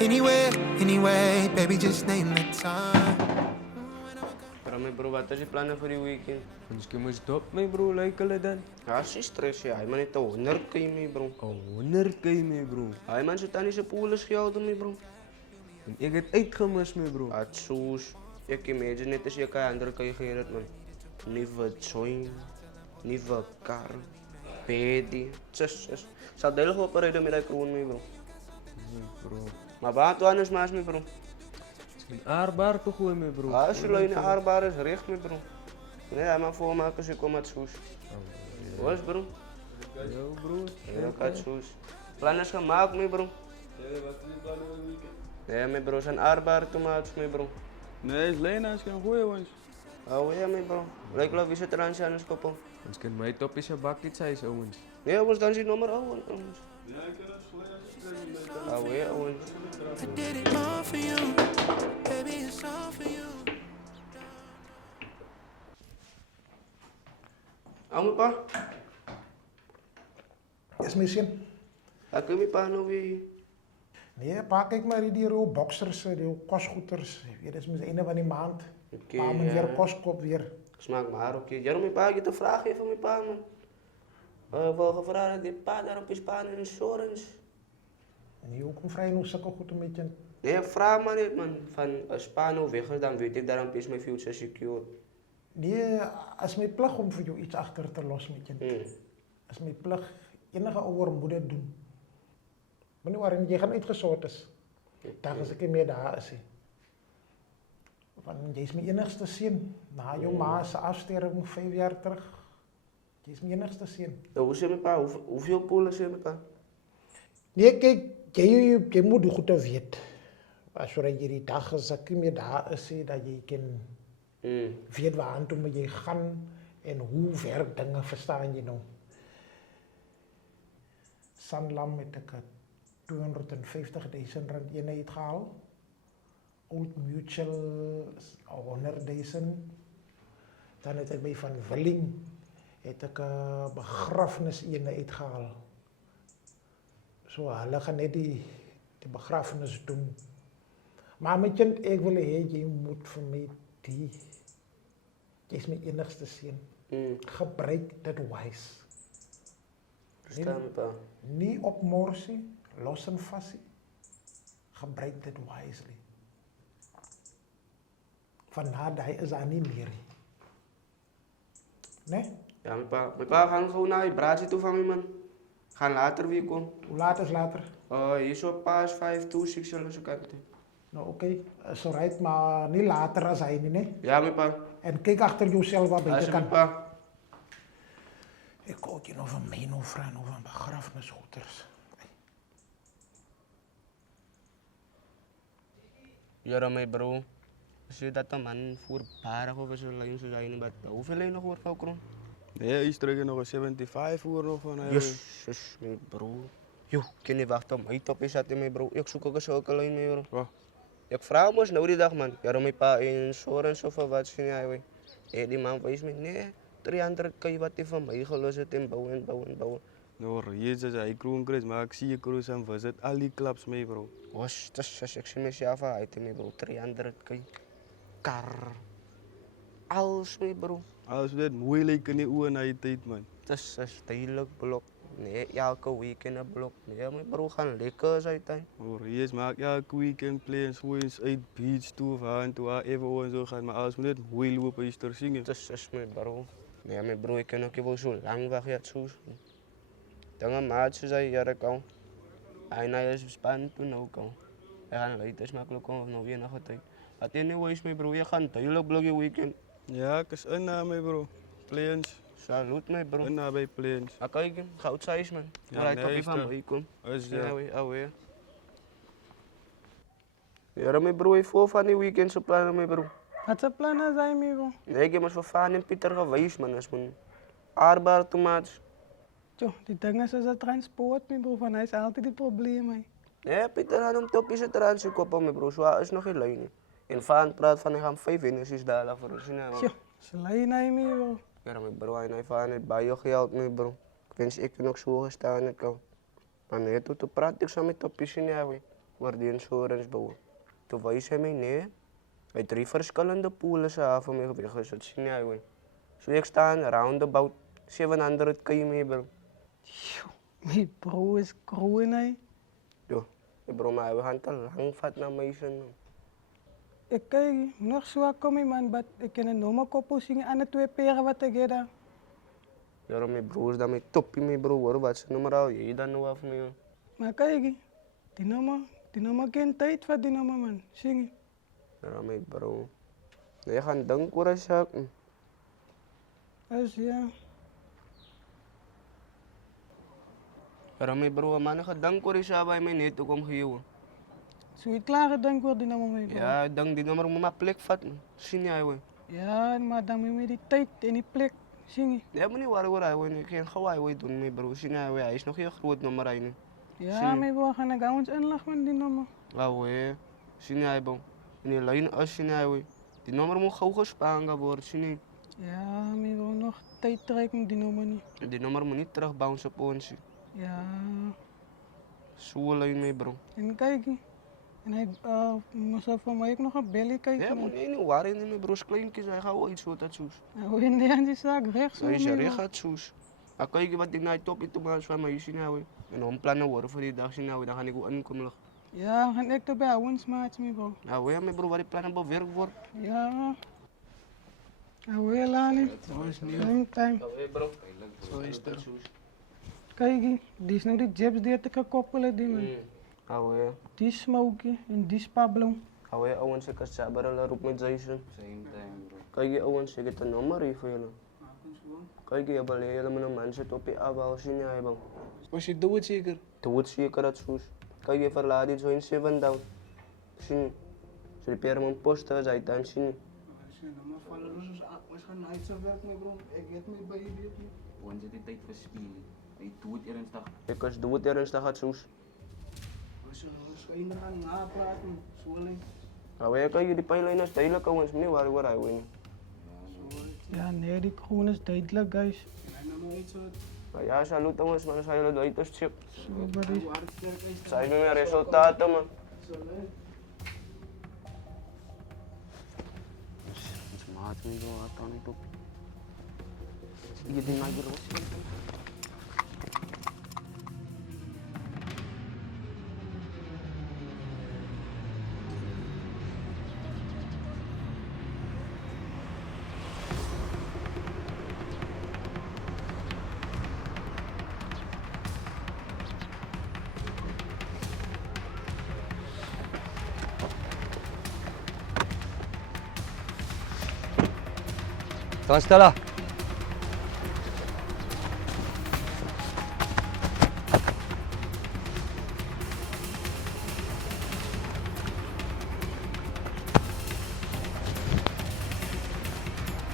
Anywhere, anyway, baby, just name the time. Pero mijn bro, wat is je plannen voor die weekend? Misschien moet je top, mijn bro, lijken dan. Ja, zie stress, ja. Hij man niet te 100k mee, bro. Oh, 100k, mijn bro. Hij man zit aan die poelen schilderen, mee, bro. En ik heb uitgemist, mijn bro. Het soes. Ik imagine net als je kan andere kan je geven, man. Nieuwe joint, nieuwe kar, pedi, zus. Zal deel gewoon rijden met die kroon, mee, bro. Bro. Maar wat anders maas, mee, bro? Een aardbaar toch gewoon, mijn bro. Als je leuk aardbaar is, recht, mee, bro. Nee, hij mag voormaken als je komt met soes. Wat is, bro? Yo, bro. Ja, kat soes. Plannen is gemaakt, mee, bro. Hey, wat is je plan voor de weekend? Nee, mijn bro, zijn aardbare tomaten, mee, bro. Nee, is Lena, is geen goeie wens. Oh ja, mee, bro. Lijkt wel wie zit er aan zijn koppel. Misschien mijn top is een bakje, zei ze, owens. Nee, was dan zijn nummer, oh, Ja, ik heb dat geleden. oh ja, oh. I did it all for you, baby, it's all for you. Amo pa? Is mijn zin? Aku mi pa no wie? Nee, pa, kijk maar die rode boxers, die kostgoeders. Dit is mijn einde van die maand. Oké, Pa, mijn weer kostkop weer. Smaak maar, oké. Jaro mi pa, kita vraag even mi pa man. Wel gevraagd die pa daarop is pa in insurance. En die ook een vrij nog zakken goed een beetje. Nee, vraag maar niet man. Van als pa nou weg is, dan weet ik daarom is mijn future secure. Nee, als mijn plig om voor jou iets achter te lossen met je. Als mijn plig enige ouder moeder doen. Maar nu waarin je gaan uitgesoord is. Daar is ik meer daar is. Want jy is mijn enigste zin. Na jou ma's afsterving 5 jaar terug. Jy is mijn enigste zin. Hoe zit mi pa? Hoeveel polen zit mi pa? Nee, kijk, jy moet goed weet. As jy die dag is, ek meer daar is, dat jy kan weet waar toe moet jy gaan en hoe werk dinge, verstaan jy nou? Sanlam het ek 250.000 rand eenheid gehaal. Old Mutual 100.000. Dan het ek by Van Willing het ek 'n begrafnis eenheid gehaal. So hulle gaan net die begrafenis doen. Maar my kind, ek wil hê jy moet vir my jy is my enigste seun. Gebruik dit wise. Verstaan mi pa? Nie op morsie, los en vasie. Gebruik dit wisely. Vandaar dat hy is daar nie meer nie. Nee? Ja mi pa. Mi pa gaan gewoon naar je braadje toe van mi man. Gaan later weer komen. Hoe laat is later? Hier zo pas 526 zullen ze kijken. Nou oké, is alright, maar nie later as hy nie, nee? Ja mi pa. En kyk agter jouself waar Als buite je mi kan. pa. Ek ook jy nou van my nou vra nou van begrafnisgoeders. Jaro my bro. Als je dat een man voorbarig of zo lijn zou zijn, maar hoeveel lijn nog wordt Kroon? Nee, is terug nog een 75 uur nog van hij. Yes, mijn bro. Yo, kan je wachten om uit op je zetten, mijn bro? Ik zoek ook een zulke lijn, mijn bro. Wat? Ik vraag me eens nou die dag, man. Jaro mijn pa in insurance of wat zie jij, wey. Die man wijst me, nee, 300 kan je wat hij van mij gelost heeft en bouwen. Nou, jezus, hij kroon Chris, maar ik zie je kroon en verzet al die klaps mee, bro. Was, dat is ik zie mezelf uit, mijn bro. 300 kan je. Kar. Alles, mijn bro. Als we dit moeilijk in die oren naar je tijd, man. Het is een stedelijk blok. Nee, elke weekend een blok. Nee, mijn bro gaan lekker zijn tijd. Oh, jezus, maar elke weekend plans, gewoon eens uit beach toe of aan toe, even en zo gaan. Maar als we dit moeilijk lopen, is er zingen. Het is mijn bro. Nee, mijn bro, ik kan ook wel zo lang weg, ja, zo. Dan een maatje zei, ja, dat kan. Hij is spannend toen ook al. Hij gaat later smakelijk om, nog weer naar tijd. At anyways, mijn bro, je gaat duidelijk bloggen weekend. Ja, ik is een naam, bro. Plans. Salut, mijn bro. Een naam bij plans. Kijk, goud size, man. Ja, Right nee, op je is van dat. mij, kom. Is Ja, ja. we alweer. Ja, mijn bro heeft voor van die weekend zo plannen, mijn bro. Wat zijn plannen zijn, bro? Nee, ik heb me zo vaak in Pieter geweest, man. Dat is mijn aardbare tomaat. Tjoh, die dingen is het transport, bro. Van hij is altijd die problemen. Nee, Pieter had hem top is het eruit zien koppen, mijn bro. Zo is nog geen lijn. In Vaan praat van, ik ga 5 energies daar voor ons. Tjoh, ze leiden niet, bro. Ja, mijn bro, hij heeft aan het bij je geld, mijn bro. Ik wens ik nog zo gestaan, ik al. Maar nee, toen praat ik zo met top is in jou. oor die insurance bou. Toe wys hy my nee. Hy het 3 verskillende pole se half van my weggesit, sien jy hoe. So ek staan roundabout 700k mee bro. My bro is groen hy. Jo, die bro my hy gaan te lang vat na my sin. Ek kyk, nog swak kom my man, but ek ken 'n norme koppel sien die ander 2 pere wat ek het daar. Ja, my bro is dan my toppie my bro, hoor wat se nommer al jy dan nou af my. Maar kyk, die nommer ken tyd vir die nommer man, sien jy? Ja, my bro. Jy gaan dink oor 'n saak. As ja. Ja, my bro, man, gaan dink oor die saak by my net toe kom gehou. So ek klaar gedink oor die nommer my bro. Ja, ek dink die nommer moet maar plek vat. Sien jy hoe. Ja, maar dan moet jy die tyd en die plek, sien jy? Ja, moenie worry oor hy hoe nie. Ek gaan gou hy hoe doen my bro. Sien jy hoe hy is nog nie 'n groot nommer hy nie. Ja, Sien. my bro, gaan ek gou ons inlig met die nommer. Ja, hoe. Sien jy bro. En die lyn is sien jy hoe. Die nommer moet gou gespange word, sien jy. Ja, my bro, nog tyd trek met die nommer nie. Die nommer moet nie terug bounce op ons nie. Ja, So lyn my bro. en kyk, en hy moes vir my ook nog 'n belly kyk. Ja, moenie nie worry nie my bro, se kleintjies, hy gaan ooit so dat soos. Nou, en die aan die saak reg so. Hy is my reg bro. het soos. Ek kyk wat ek nou top toe maar van my sien jy hoe. En hom planne hoor vir die dag sien jy hoe, dan gaan ek ook inkom lig. Ja, gaan ek toe by ons maats, my bro. Nou, hoe my bro, wat die planne bewerk word. Ja. Nou, Lani. Same time. Hey bro. So is dit. Kyk, dis nou die jabs die ek gekoppel het, die man. Hoe. Die Smokey en die Pablo. Hoe ouens ek as saber hulle roep met Jason. Same time, bro. Kyk jy ouens, ek het 'n nommer hier vir julle. Kyk jy bal jy met 'n man sit op die afval sien jy bal. Was jy dood seker? Toe seker dat soos. Kyk jy verlaat die joint 7 down. Sien. So die permanent poste is uit dan sien. Maar followers was gaan uit sy werk my bro. Ek het my by die weet nie. Ons het die tyd verspil. Hy dood ernstig. Ek is dood ernstig het soos. Ons skyn gaan na praat en so lê. Hoe kyk jy die pylyn is duidelik ouens, moenie worry oor hy hoe nie. Ja, nee, die groen is duidelijk, guys. En nou iets so Maar ja, salut ouens man, as hy julle uiters check. So, buddy. hard sterk is. Sy my resultate man. So lê. Ons maat my go at aan top. Jy ding my bro. Staan Stella.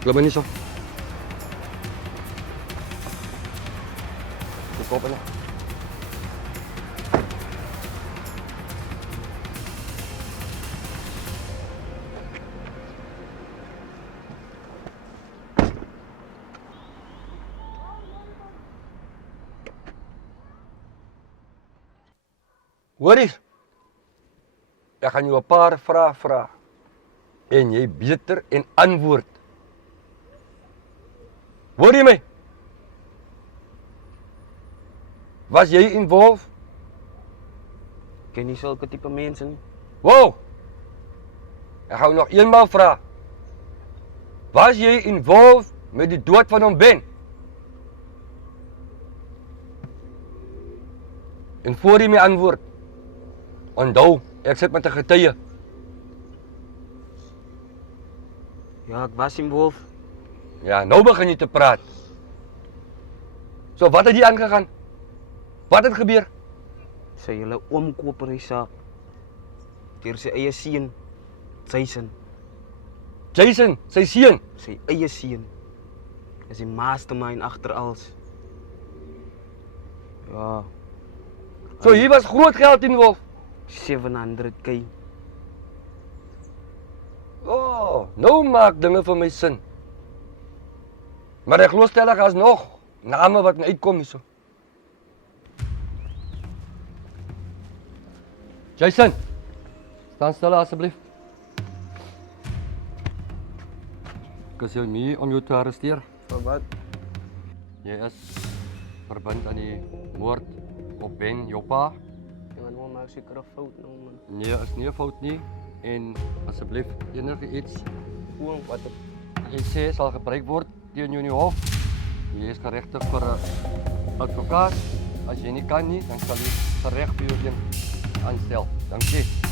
Klim maar nie so. Jy kop in. Hoorie, ek gaan jou 'n paar vrae vra en jy beter en antwoord. Hoor jy my? Was jy involved? Ken jy sulke tipe mense nie? Wow! Ek gaan nog eenmaal vra. Was jy involved met die dood van hom Ben? En voor jy my antwoord, onthou, ek sit met 'n getuie. Ja, ek was involved. Ja, nou begin jy te praat. So, wat het hier aangegaan? Wat het gebeur? Sy julle oomkoper hy saak. Deur sy eie seun, Jason, Jason, sy seun. sy eie seun. Is die mastermind agter alles. Ja, So, hier was groot geld involved. 700k. Oh, nou maak dinge vir my sin. Maar ek glo stellig as nog name wat my uitkom hierso. Jason, staan stil asseblief. Ek is hier nie om jou te arresteer. Vir wat? Jy is verbind aan die moord op Ben, jou pa. Ja, man, oom maak seker 'n fout nou, man. Nee, is nie 'n fout nie. En asseblief enige iets Oom, wat op? jy sê sal gebruik word teen jou in die hof. Jy is geregtig vir 'n advokaat. As jy nie kan nie, dan sal die reg vir jou een aanstel. Dankie.